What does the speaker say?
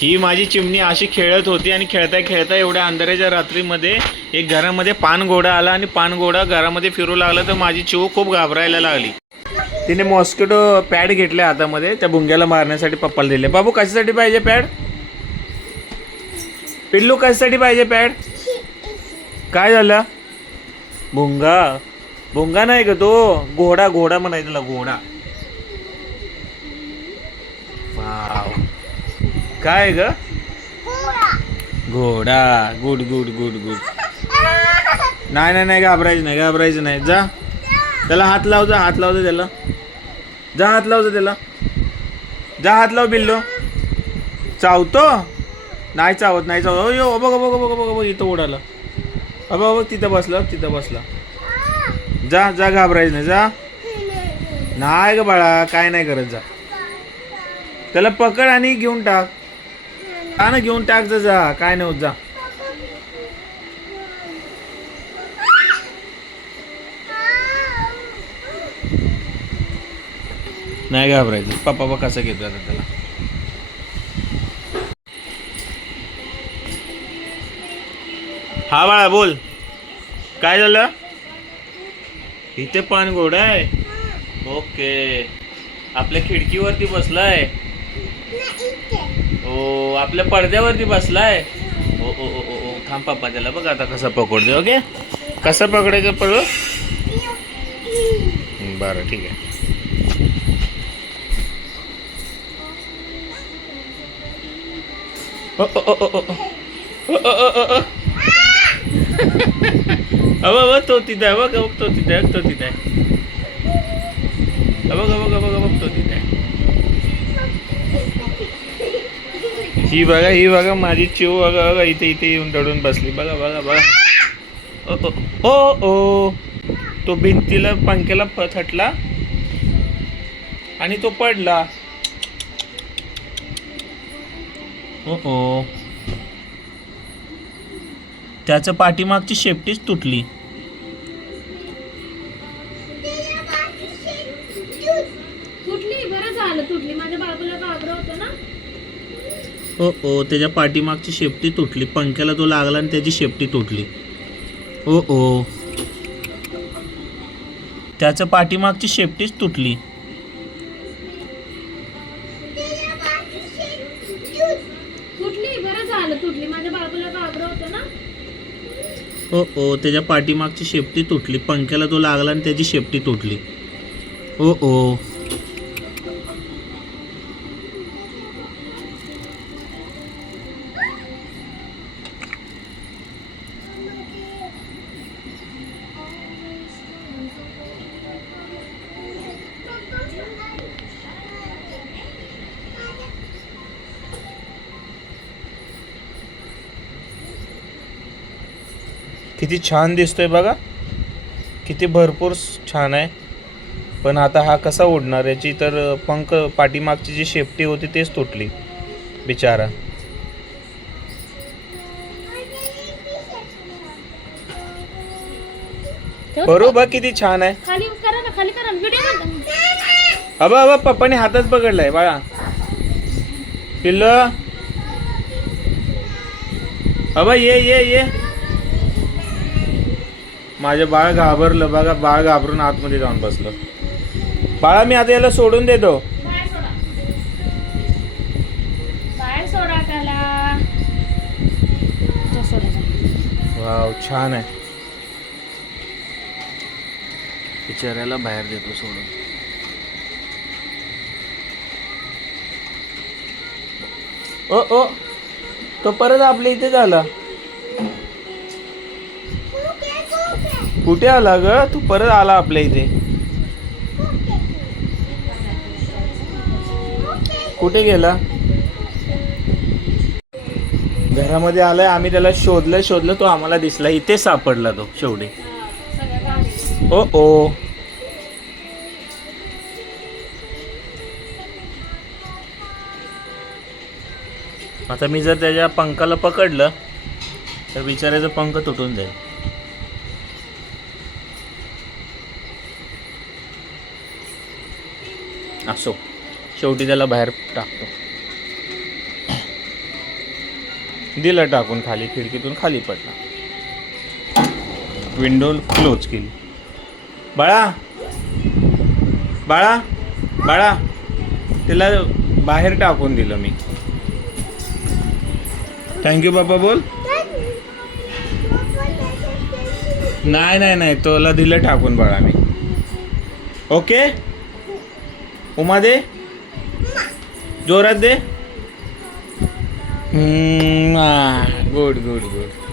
ही माझी चिमणी अशी खेळत होती आणि खेळता खेळता एवढ्या अंधाराच्या रात्रीमध्ये एक घरामध्ये पानगोडा आला आणि पानगोडा घरामध्ये फिरू लागला तर माझी चिव खूप घाबरायला लागली. तिने मॉस्किटो पॅड घेतले हातामध्ये त्या भुंग्याला मारण्यासाठी पप्पाला दिले. बाबू कशासाठी पाहिजे पॅड पिल्लू कशासाठी पाहिजे पॅड काय झालं? भुंगा भुंगा नाही का तो. घोडा घोडा म्हणायचा घोडा वाव काय ग? घोडा. गुड गुड गुड गुड नाही नाही नाही घाबरायचं नाही घाबरायचं नाही. जा. त्याला हात लाव जा. हात लाव जा त्याला. जा हात लाव जा त्याला. जा हात लाव बिल्लो चावतो? नाही चावत नाही चावत. यो बघ बघ बघ बघ बघ इथं उडालं अ बघ बघ तिथं बसला तिथं बसला. जा जा घाबरायचं नाही जा. नाही ग बाळा काय नाही करत जा. त्याला पकड आणि घेऊन टाक. का ना घेऊन टाक जा जा. काय नाही होत जा. नाही घाबरायचं. पप्पा बघ कसं घेत जातात त्याला. हा बाळा बोल. काय झालं? इथे पान गोड आहे. ओके. आपल्या खिडकीवरती बसलाय. ओ आपल्या पडद्यावरती बसलाय. हो, हो, ओ ओ ओ ओ ओ थांब पप्पा त्याला बघ आता कसं पकडते ओके? कसं पकडायचं पडू बरं ठीक आहे. ओ, अबा तो तिथे आहे. बघ तो तिथे तो तिथे आहे. बघ बघ बघ बघ तो तिथे आहे ही बघा ही बघा माझी चिव बघा बघा इथे इथे येऊन दडून बसली. बघा बघा बघा. ओ ओ ओ ओ. तो भिंतीला पंख्याला थटला आणि तो पडला. ओ ओ. त्याचं पाठीमागची शेपटीच तुटली. तुटली बरं झालं तुटली. माझ्या बाबूला ओ ओ त्याच्या पाठीमागची शेपटी तुटली. पंख्याला तो लागला आणि त्याची शेपटी तुटली. ओ ओ त्याचं पाठीमागची शेपटीच तुटली. तुटली. बरं झालं तुटली. माझ्या बाबूला घाबरं होतं ना. ओ ओ त्याच्या पाठीमागची शेपटी तुटली. पंख्याला तो लागला आणि त्याची शेपटी तुटली. ओ ओ किती छान दिसतोय बघा. किती भरपूर छान आहे. पण आता हा कसा उडणार? याची तर पंख पाठीमागची जी शेपटी होती तेच तुटली. बिचारा. बरोबर किती छान आहे. खाली करा ना खाली करा व्हिडिओ अबा अबा पप्पाने हातच पकडलाय बाळा. पिल्ल. अबा ये ये ये. माझे बाळ घाबरलं बघा बाळ घाबरून आतमध्ये जाऊन बसलं. बाळा मी आता याला सोडून देतो. वाव छान आहे. बिचाऱ्याला बाहेर देतो सोडून. ओ ओ तो परत आपल्या इथे झाला. कुठे आला ग? तू परत आला आपल्या इथे. कुठे गेला? घरामध्ये आलाय आम्ही त्याला शोधलं शोधलं तो आम्हाला दिसला. इथे सापडला तो शेवटी. ओ ओ. आता मी जर त्याच्या पंखाला पकडलं तर बिचाऱ्याचं पंख तुटून जाईल. असो. शेवटी त्याला बाहेर टाकतो. दिलं टाकून खाली खिडकीतून खाली पडला. विंडो क्लोज केली. बाळा! बाळा! बाळा! त्याला बाहेर टाकून दिलं मी. थँक्यू बाबा बोल. नाही नाही नाही तोला दिलं टाकून बाळा मी. ओके उमा दे जोरात दे गुड गुड गुड